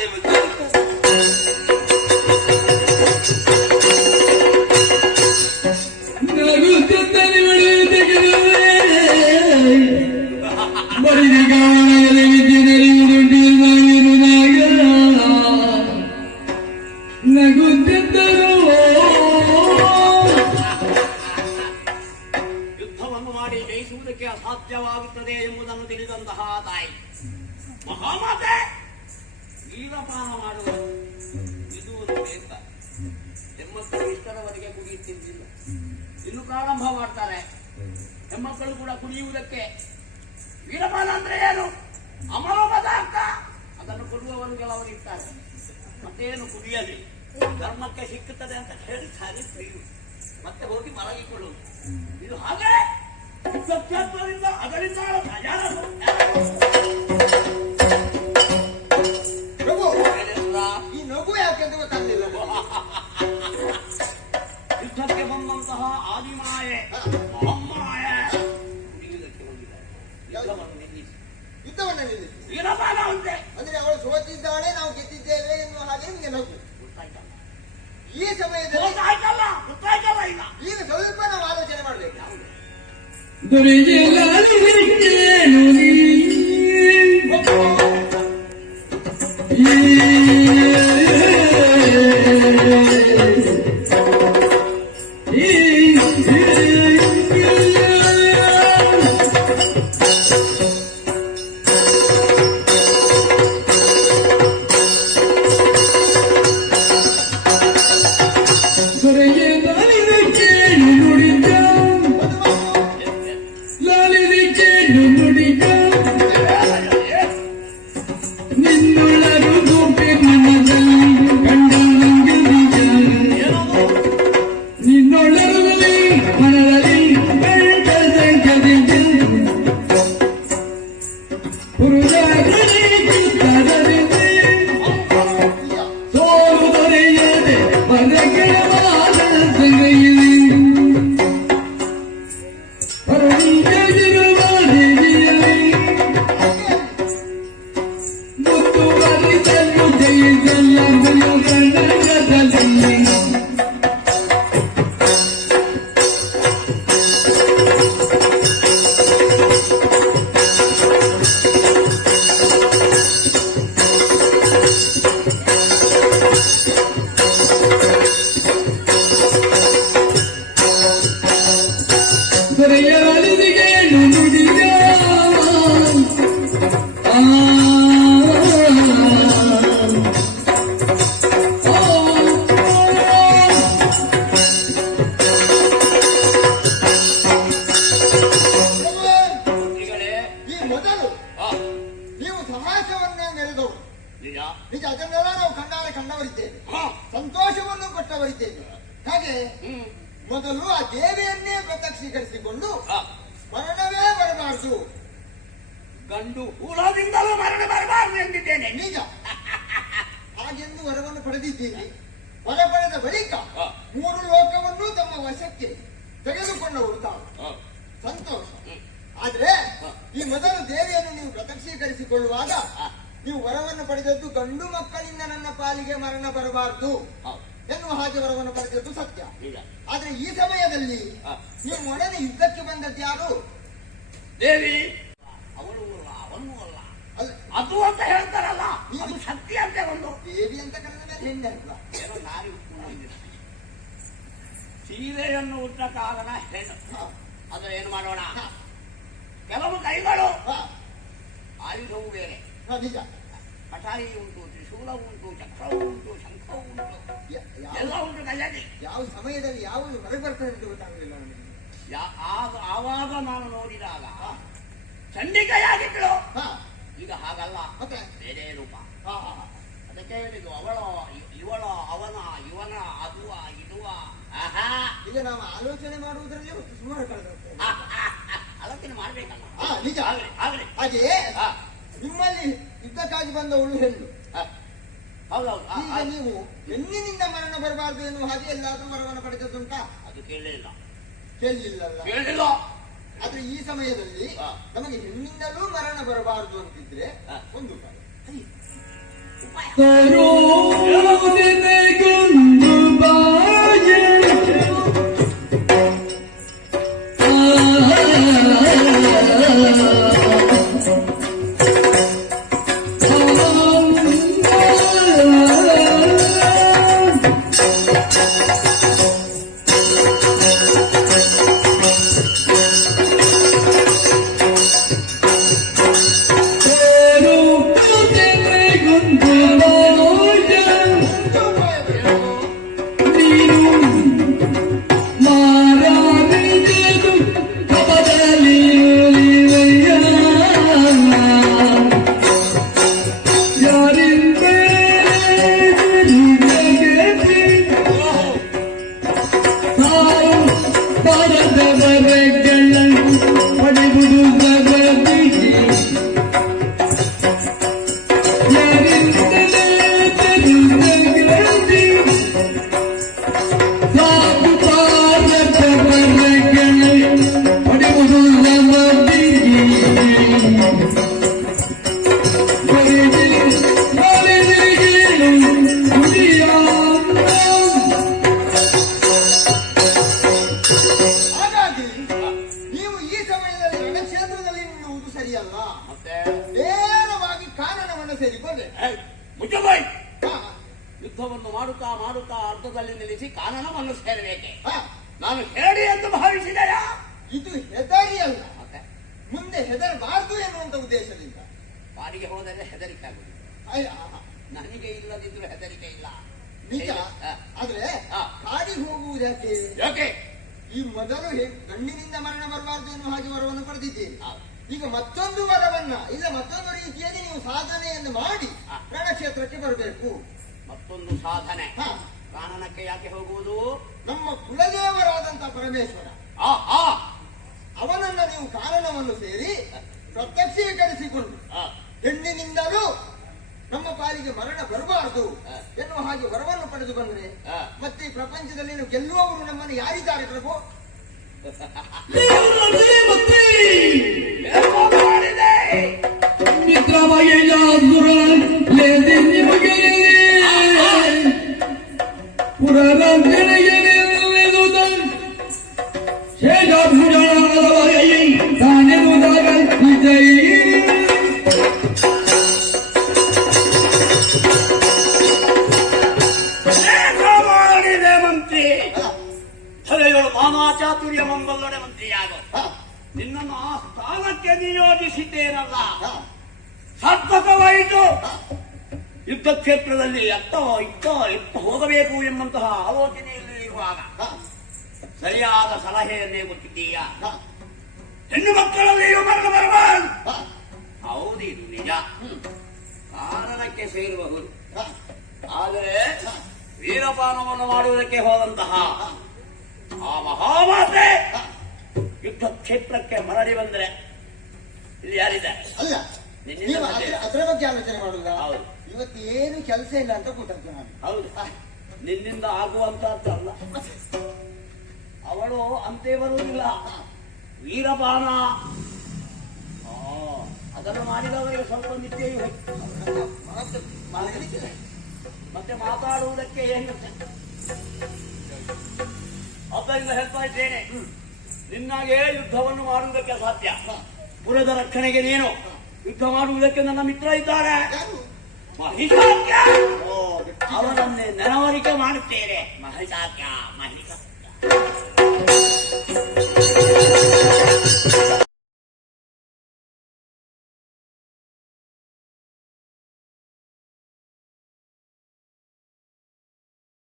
ಕಾರ್ಯ ಮುಗಿಯುತ್ತದೆ. ಯುದ್ಧವನ್ನು ಮಾಡಿ ಜಯಿಸುವುದಕ್ಕೆ ಅಸಾಧ್ಯವಾಗುತ್ತದೆ ಎಂಬುದನ್ನು ತಿಳಿದಂತಹ ತಾಯಿ ಮಹಾಮಾತೆ ವೀರಪಾನ ಮಾಡುವುದು ಇದು ಒಂದು ಬೇಕ. ಹೆಣ್ಮಕ್ಕಳು ಇಷ್ಟರವರೆಗೆ ಕುಡಿಯುತ್ತಿದ್ದಿಲ್ಲ, ಇನ್ನು ಪ್ರಾರಂಭ ಮಾಡ್ತಾರೆ. ಹೆಣ್ಮಕ್ಕಳು ಕೂಡ ಕುಡಿಯುವುದಕ್ಕೆ ವೀರಪಾನ ಅಂದ್ರೆ ಏನು? ಅಮರ ಪದಾರ್ಥ ಅದನ್ನು ಕೊಡುವವರು ಕೆಲವರು ಇರ್ತಾರೆ. ಮತ್ತೇನು ಕುಡಿಯಲಿ, ಧರ್ಮಕ್ಕೆ ಸಿಕ್ಕುತ್ತದೆ ಅಂತ ಹೇಳಿ ಸಾಧಿಸುವುದು, ಮತ್ತೆ ಹೋಗಿ ಮಲಗಿಕೊಳ್ಳುವುದು. ಇದು ಹಾಗೆ ಸತ್ಯತ್ವದಿಂದ ಅದರಿಂದ ಈ ನಗು ಯಾಕೆಂದು ಗೊತ್ತಾಗ್ಲಿಲ್ಲ. ಯುದ್ಧಕ್ಕೆ ಬಂದಂತಹ ಆದಿಮಾಯೆ ಅಮ್ಮಾಯೆ ಕುಡಿಯುವುದಕ್ಕೆ ಹೋಗಿದ್ದಾರೆ. ಯುದ್ಧವನ್ನು ನಿಲ್ಲಿಸಿ ವೀರಪಾನ ಅಂತೆ. ಅಂದ್ರೆ ಅವಳು ಸೋತಿದ್ದಾಳೆ, ನಾವು ಗೆದ್ದಿದ್ದೇವೆ ಎನ್ನುವ ಹಾಗೆ ನಿಮಗೆ ನಗು. ಈ ಸಮಯದಲ್ಲಿ ಗೊತ್ತಾಯ್ತಲ್ಲ ಇಲ್ಲ. ಈಗ ಸ್ವಲ್ಪ ನಾವು ಆಲೋಚನೆ ಮಾಡಬೇಕು. ನಿಜ, ಅದನ್ನೆಲ್ಲ ನಾವು ಕಣ್ಣಾರೆ ಕಂಡವರಿದ್ದೇವೆ, ಸಂತೋಷವನ್ನು ಕೊಟ್ಟವರಿದ್ದೇವೆ. ಹಾಗೆ ಮೊದಲು ಆ ದೇವಿಯನ್ನೇ ಪ್ರತ್ಯಕ್ಷೀಕರಿಸಿಕೊಂಡು ಮರಣವೇ ಬರಬಾರದು, ಗಂಡು ಹುಳದಿಂದಲೂ ಮರಣ ಬರಬಾರದು ಎಂದಿದ್ದೇನೆ. ನಿಜ, ಹಾಗೆಂದು ವರವನ್ನು ಪಡೆದಿದ್ದೀವಿ. ವರ ಪಡೆದ ಬಳಿಕ 3 ಲೋಕವನ್ನು ತಮ್ಮ ವಶಕ್ಕೆ ತೆಗೆದುಕೊಂಡವರು ತಾವು. ಸಂತೋಷ. ಆದ್ರೆ ಈ ಮೊದಲು ದೇವಿಯನ್ನು ನೀವು ಪ್ರತ್ಯಕ್ಷೀಕರಿಸಿಕೊಳ್ಳುವಾಗ ನೀವು ವರವನ್ನು ಪಡೆದದ್ದು ಗಂಡು ಮಕ್ಕಳಿಂದ ನನ್ನ ಪಾಲಿಗೆ ಮರಣ ಬರಬಾರದು ಎನ್ನುವ ಹಾಗೆ ವರವನ್ನು ಪಡೆದದ್ದು ಸತ್ಯ. ಆದ್ರೆ ಈ ಸಮಯದಲ್ಲಿ ನೀವು ಒಡನೆ ಯುದ್ಧಕ್ಕೆ ಬಂದದ್ದು ಯಾರು? ದೇವಿ. ಅವಳು ಅಲ್ಲ, ಅವನು ಅಲ್ಲ, ಅದು ಅಂತ ಹೇಳ್ತಾರಲ್ಲ, ಅದು ಶಕ್ತಿ ಅಂತ ಒಂದು. ದೇವಿ ಅಂತ ಕರೆದ ಮೇಲೆ ಹೆಣ್ಣೆ ಅಲ್ವಾ? ಏನೋ ನಾರಿ ಸೀರೆಯನ್ನು ಉಟ್ಟ ಕಾರಣ ಹೆಣ್ಣು. ಅದು ಏನು ಮಾಡೋಣ, ಕೆಲವು ಕೈಗಳು ಆಯುಧವು ಬೇರೆ. ನಿಜ, ಕಟಾಯಿ ಉಂಟು, ತ್ರಿಶೂಲ ಉಂಟು, ಚಕ್ರ ಉಂಟು, ಶಂಖ ಉಂಟು, ಎಲ್ಲ ಉಂಟು ಕೈಯಲ್ಲಿ. ಯಾವ ಸಮಯದಲ್ಲಿ ಯಾವುದು ಹೊರಗೆ ಬರ್ತದೆ ಅಂತ ಗೊತ್ತಾಗಲಿಲ್ಲ ನನಗೆ. ಆವಾಗ ನಾನು ನೋಡಿದಾಗ ಚಂಡಿಕೆಯಾಗಿದ್ದಳು. ಈಗ ಹಾಗಲ್ಲ, ಮತ್ತೆ ಬೇರೆ ರೂಪ. ಅದಕ್ಕೆ ಹೇಳಿದ್ದು ಅವಳ ಇವಳ ಅವನ ಇವನ ಅದುವ ಇದುವ. ಈಗ ನಾವು ಆಲೋಚನೆ ಮಾಡುವುದರಲ್ಲಿ ಸುಮಾರು ಕಳೆದ ಆಲೋಚನೆ ಮಾಡ್ಬೇಕಲ್ಲ. ನಿಜ. ಹಾಗೆ ನಿಮ್ಮಲ್ಲಿ ಯುದ್ಧಕ್ಕಾಗಿ ಬಂದವಳು ಹೆಣ್ಣು. ಹೌದೌದು. ಈಗ ನೀವು ಹೆಣ್ಣಿನಿಂದ ಮರಣ ಬರಬಾರದು ಎನ್ನುವ ಹಾಗೆ ಎಲ್ಲಾದ್ರೂ ಮರವನ್ನು ಪಡೆದದ್ದುಂಟಾ? ಅದು ಕೇಳಲಿಲ್ಲ. ಕೇಳಲಿಲ್ಲ. ಆದ್ರೆ ಈ ಸಮಯದಲ್ಲಿ ನಮಗೆ ಹೆಣ್ಣಿಂದಲೂ ಮರಣ ಬರಬಾರದು ಅಂತಿದ್ರೆ ಒಂದು ತರುವುದೆನೆಗೊಂದು ಬಾಯ ಹಾಗಾಗಿ ನೀವು ಈ ಸಮಯದಲ್ಲಿ ರಣಕ್ಷೇತ್ರದಲ್ಲಿ ನಿಲ್ಲುವುದು ಸರಿಯಲ್ಲ. ಮತ್ತೆ ನೇರವಾಗಿ ಕಾನನವನ್ನು ಸೇರಿಕೊಂಡ್ರೆ ಮುಚ್ಚಬಾಯ್ ಹಾ, ಯುದ್ಧವನ್ನು ಮಾಡುತ್ತಾ ಮಾಡುತ್ತಾ ಅರ್ಧದಲ್ಲಿ ನಿಲ್ಲಿಸಿ ಕಾನನವನ್ನು ಸೇರಬೇಕೆ? ಹಾ, ನಾನು ಹೇಳಿ ಎಂದು ಭಾವಿಸಿದೆಯಾ? ಇದು ಹೆದರಿ ಅಲ್ಲ, ಮತ್ತೆ ಮುಂದೆ ಹೆದರಬಾರದು ಎನ್ನುವಂತ ಉದ್ದೇಶದಿಂದ. ಬಾರಿಗೆ ಹೋದರೆ ಹೆದರಿಕೆ ಆಗುವುದು. ಅಯ್ಯ, ನನಗೆ ಇಲ್ಲದಿದ್ರು ಹೆದರಿಕೆ ಇಲ್ಲ. ನಿಜ. ಹಾ. ಆದ್ರೆ ಹಾ. ಕಾಡಿಗೆ ಹೋಗುವುದು ಯಾಕೆ? ಯಾಕೆ? ಈ ಮೊದಲು ಗಂಡಿನಿಂದ ಮರಣ ಬರಬಾರದು ಎನ್ನುವ ಹಾಗೆ ವರವನ್ನು ಪಡೆದಿದ್ದೀರಿ. ಹಾ. ಈಗ ಮತ್ತೊಂದು ವರವನ್ನ ಇಲ್ಲ ಮತ್ತೊಂದು ರೀತಿಯಲ್ಲಿ ನೀವು ಸಾಧನೆಯನ್ನು ಮಾಡಿ ಹಾ. ರಣಕ್ಷೇತ್ರಕ್ಕೆ ಬರಬೇಕು. ಮತ್ತೊಂದು ಸಾಧನೆ. ಹಾ. ಕಾನನಕ್ಕೆ ಯಾಕೆ ಹೋಗುವುದು? ನಮ್ಮ ಕುಲದೇವರಾದಂತ ಪರಮೇಶ್ವರ ಆ ಆ ಅವನನ್ನ ನೀವು ಕಾನನವನ್ನು ಸೇರಿ ಪ್ರತ್ಯಕ್ಷೀಕರಿಸಿಕೊಂಡು ಆ. ಹೆಣ್ಣಿನಿಂದಲೂ ನಮ್ಮ ಪಾಲಿಗೆ ಮರಣ ಬರಬಾರದು ಹಾ. ಎನ್ನುವ ಹಾಗೆ ವರವನ್ನು ಪಡೆದು ಬಂದ್ರೆ ಹಾ. ಮತ್ತೆ ಈ ಪ್ರಪಂಚದಲ್ಲಿ ನೀವು ಗೆಲ್ಲುವವರು ನಮ್ಮನ್ನು ಯಾರಿದ್ದಾರೆ ಪ್ರಭು? ಏನು ಮಾಡಿದೆ? ಏನು ಮಾಡಿದೆ ಮಂತ್ರಿ? ಹಾ. ತಲೆಗಳು ಮಾನಾಚಾತುರ್ಯ ಮಂಗಲೊಡೆ ಮಂತ್ರಿಯಾಗೋ. ಹಾ. ನಿನ್ನನ್ನು ಆ ಸ್ಥಾನಕ್ಕೆ ನಿಯೋಜಿಸಿದ್ದೇನಲ್ಲ, ಹಾ. ಸಾರ್ಥಕವಾಯಿತು. ಹಾ. ಯುದ್ಧ ಕ್ಷೇತ್ರದಲ್ಲಿ ಅತ್ತ ಹೋಗಬೇಕು ಎಂಬಂತಹ ಆಲೋಚನೆಯಲ್ಲಿ ಇರುವಾಗ ಹಾ. ಸರಿಯಾದ ಸಲಹೆಯನ್ನೇ ಗೊತ್ತಿದ್ದೀಯ. ಹಾ. ಹೆಣ್ಣು ಮಕ್ಕಳಲ್ಲಿಯೂ ಮರಣ ಬರಬಾರದು. ಹಾ. ಹೌದು, ಇದು ನಿಜ. ಕಾರಣಕ್ಕೆ ಸೇರಬಹುದು. ಹಾ. ಆದರೆ ವೀರಪಾನವನ್ನು ಮಾಡುವುದಕ್ಕೆ ಹೋದಂತಹ ಆ ಮಹಾಮಾತೆ ಯುದ್ಧ ಕ್ಷೇತ್ರಕ್ಕೆ ಮರಳಿ ಬಂದರೆ ಇಲ್ಲಿ ಯಾರಿದ್ದಾರೆ? ಅಲ್ಲ, ನಿನ್ನಿಂದ ನೀವು ಬಂದೆ. ಅದರ ಬಗ್ಗೆ ಆಲೋಚನೆ ಮಾಡುದ? ಹೌದು. ಇವತ್ತು ಏನು ಕೆಲಸ ಇಲ್ಲ ಅಂತ ಕೂತದ್ದು ನಾನು. ಹೌದು, ನಿನ್ನಿಂದ ಆಗುವಂತಹದ್ದಲ್ಲ. ಅವಳು ಅಂತೇ ಬರುವುದಿಲ್ಲ. ವೀರಪಾನ ಅದನ್ನು ಮಾಡಿದವರಿಗೆ ಸ್ವಲ್ಪ ನಿತ್ಯ ಮತ್ತೆ ಮಾತಾಡುವುದಕ್ಕೆ ಏನು? ಆದ್ದರಿಂದ ಹೇಳ್ತಾ ಇದ್ದೇನೆ, ನಿನ್ನಾಗೆ ಯುದ್ಧವನ್ನು ಮಾಡುವುದಕ್ಕೆ ಸಾಧ್ಯ. ಪುರದ ರಕ್ಷಣೆಗೆ ನೀನು ಯುದ್ಧ ಮಾಡುವುದಕ್ಕೆ ನನ್ನ ಮಿತ್ರ ಇದ್ದಾರೆ, ಯಾರು? ಮಹಿಷಾಕ್ಯ. ಓ, ಅವರನ್ನೇ ನೆನವರಿಕೆ ಮಾಡುತ್ತೇನೆ. ಮಹಿಷಾಕ್ಯ, ಮಹಿಷಾಕ್ಯ.